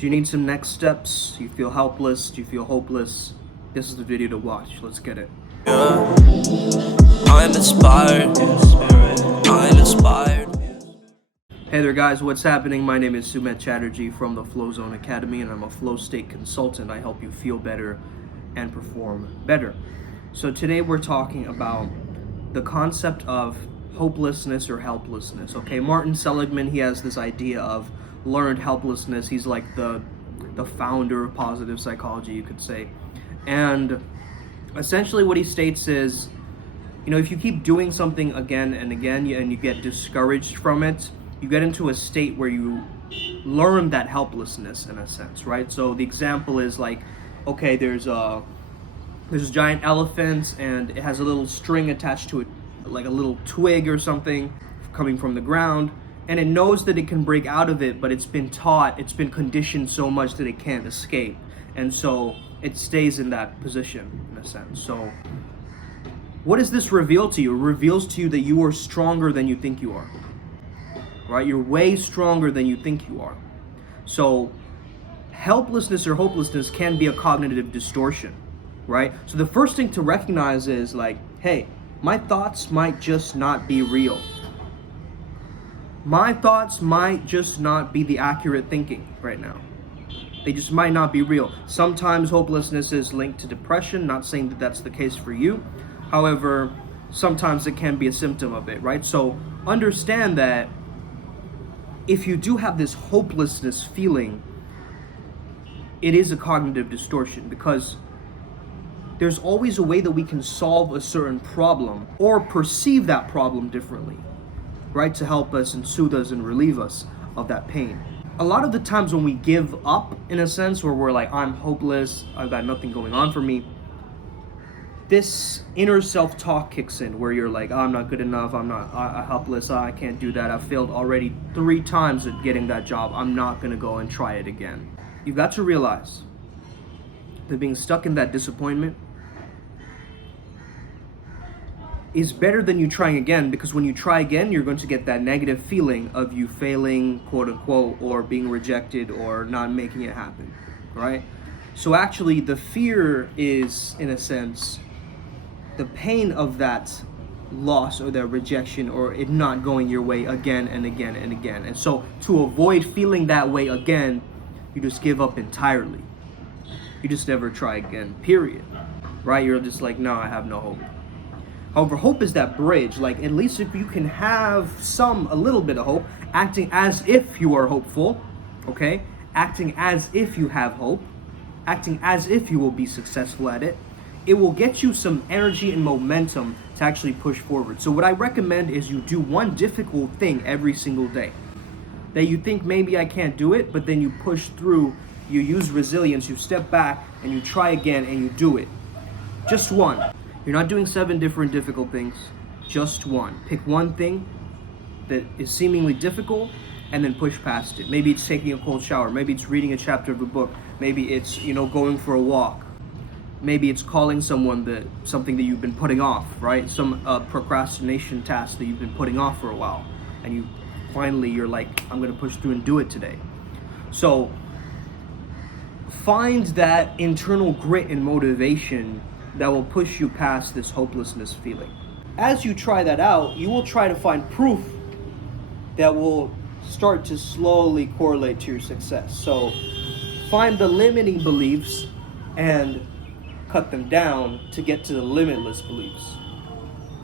Do you need some next steps? Do you feel helpless? Do you feel hopeless? This is the video to watch. Let's get it. Yeah. I'm inspired. I'm inspired. Hey there guys, what's happening? My name is Sumit Chatterjee from the Flow Zone Academy, and I'm a flow state consultant. I help you feel better and perform better. So today we're talking about the concept of hopelessness or helplessness. Okay, Martin Seligman, he has this idea of learned helplessness. He's like the founder of positive psychology, you could say. And essentially what he states is, you know, if you keep doing something again and again and you get discouraged from it, you get into a state where you learn that helplessness in a sense, right? So the example is like, okay, there's a giant elephant and it has a little string attached to it, like a little twig or something coming from the ground, and it knows that it can break out of it, but it's been conditioned so much that it can't escape, and so it stays in that position in a sense. So what does this reveal to you? It reveals to you that you are stronger than you think you are. Right? You're way stronger than you think you are. So helplessness or hopelessness can be a cognitive distortion, right? So the first thing to recognize is like, hey, my thoughts might just not be real. My thoughts might just not be the accurate thinking right now. They just might not be real. Sometimes hopelessness is linked to depression, not saying that that's the case for you. However, sometimes it can be a symptom of it, right? So understand that if you do have this hopelessness feeling, it is a cognitive distortion, because there's always a way that we can solve a certain problem or perceive that problem differently, right? To help us and soothe us and relieve us of that pain. A lot of the times when we give up, in a sense, where we're like, I'm hopeless, I've got nothing going on for me, this inner self-talk kicks in where you're like, I'm not good enough, I'm helpless, I can't do that, I've failed already 3 times at getting that job, I'm not gonna go and try it again. You've got to realize that being stuck in that disappointment is better than you trying again, because when you try again, you're going to get that negative feeling of you failing, quote unquote, or being rejected or not making it happen, right? So actually the fear is, in a sense, the pain of that loss or that rejection or it not going your way again and again and again. And so to avoid feeling that way again, you just give up entirely. You just never try again, period. Right? You're just like, no, I have no hope. However, hope is that bridge. Like, at least if you can have a little bit of hope, acting as if you are hopeful, okay? Acting as if you have hope, acting as if you will be successful at it, it will get you some energy and momentum to actually push forward. So what I recommend is you do one difficult thing every single day that you think maybe I can't do it, but then you push through, you use resilience, you step back and you try again and you do it. Just one. You're not doing 7 different difficult things, just one. Pick one thing that is seemingly difficult and then push past it. Maybe it's taking a cold shower, maybe it's reading a chapter of a book, maybe it's, going for a walk. Maybe it's calling someone something that you've been putting off, right? Some procrastination task that you've been putting off for a while. And you're like, I'm gonna push through and do it today. So find that internal grit and motivation that will push you past this hopelessness feeling. As you try that out, you will try to find proof that will start to slowly correlate to your success. So find the limiting beliefs and cut them down to get to the limitless beliefs.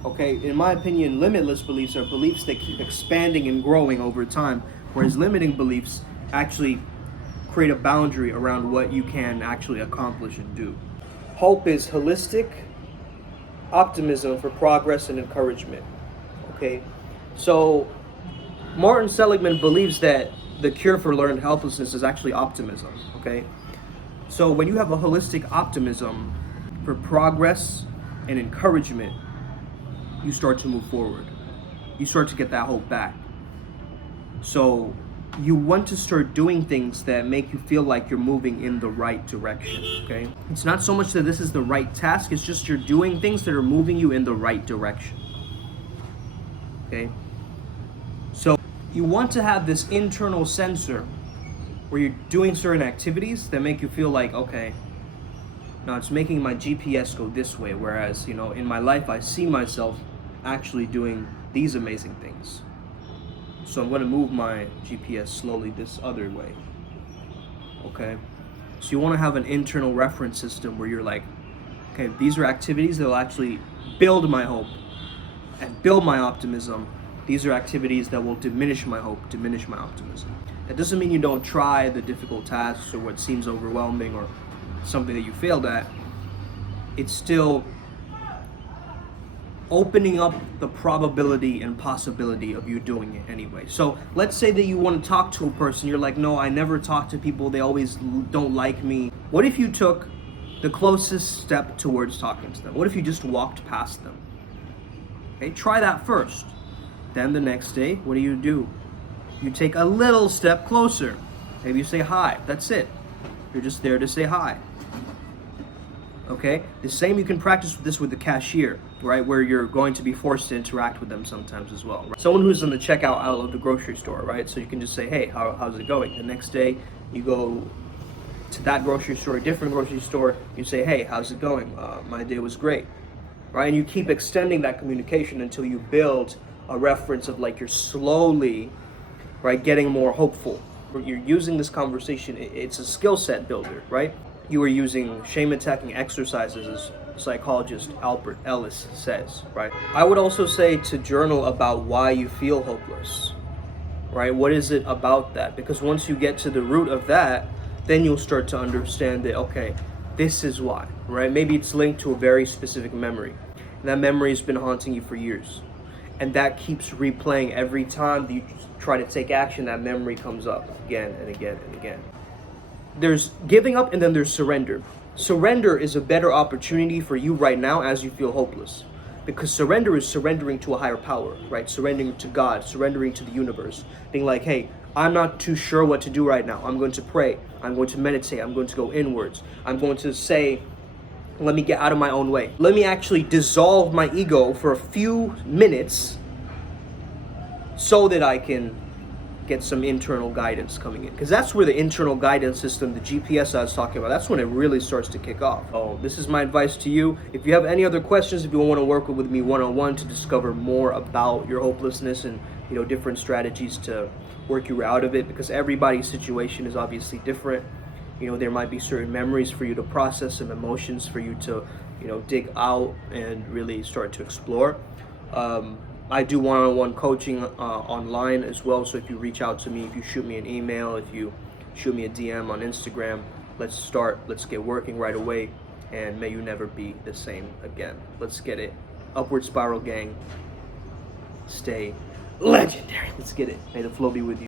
Okay, in my opinion, limitless beliefs are beliefs that keep expanding and growing over time, whereas limiting beliefs actually create a boundary around what you can actually accomplish and do. Hope is holistic optimism for progress and encouragement. Okay, so Martin Seligman believes that the cure for learned helplessness is actually optimism. Okay, so when you have a holistic optimism for progress and encouragement, you start to move forward. You start to get that hope back. So you want to start doing things that make you feel like you're moving in the right direction, okay? It's not so much that this is the right task, it's just you're doing things that are moving you in the right direction, okay? So you want to have this internal sensor where you're doing certain activities that make you feel like, okay, now it's making my GPS go this way, whereas, in my life I see myself actually doing these amazing things. So I'm going to move my GPS slowly this other way. Okay? So you want to have an internal reference system where you're like, okay, these are activities that will actually build my hope and build my optimism. These are activities that will diminish my hope, diminish my optimism. That doesn't mean you don't try the difficult tasks or what seems overwhelming or something that you failed at. It's still opening up the probability and possibility of you doing it anyway. So let's say that you want to talk to a person, you're like, no, I never talk to people, they always don't like me. What if you took the closest step towards talking to them? What if you just walked past them? Okay, try that first. Then the next day, what do? You take a little step closer. Maybe you say hi, that's it. You're just there to say hi. Okay, the same, you can practice this with the cashier, right, where you're going to be forced to interact with them sometimes as well, right? Someone who's in the checkout aisle of the grocery store, right, so you can just say, hey, how's it going? The next day you go to that grocery store, a different grocery store, you say, hey, how's it going? My day was great, right? And you keep extending that communication until you build a reference of like you're slowly, right, getting more hopeful. You're using this conversation, it's a skill set builder, right? You are using shame attacking exercises, as psychologist Albert Ellis says, right? I would also say to journal about why you feel hopeless, right? What is it about that? Because once you get to the root of that, then you'll start to understand that, okay, this is why, right? Maybe it's linked to a very specific memory. And that memory has been haunting you for years. And that keeps replaying every time that you try to take action, that memory comes up again and again and again. There's giving up and then there's surrender. Surrender is a better opportunity for you right now as you feel hopeless. Because surrender is surrendering to a higher power, right? Surrendering to God, surrendering to the universe. Being like, hey, I'm not too sure what to do right now. I'm going to pray. I'm going to meditate. I'm going to go inwards. I'm going to say, let me get out of my own way. Let me actually dissolve my ego for a few minutes so that I can get some internal guidance coming in. Because that's where the internal guidance system, the GPS I was talking about, that's when it really starts to kick off. Oh, this is my advice to you. If you have any other questions, if you want to work with me one-on-one to discover more about your hopelessness and different strategies to work you out of it, because everybody's situation is obviously different. There might be certain memories for you to process, some emotions for you to dig out and really start to explore. I do one-on-one coaching online as well, so if you reach out to me, if you shoot me an email, if you shoot me a DM on Instagram, let's get working right away, and may you never be the same again. Let's get it. Upward Spiral Gang, stay legendary. Let's get it. May the flow be with you.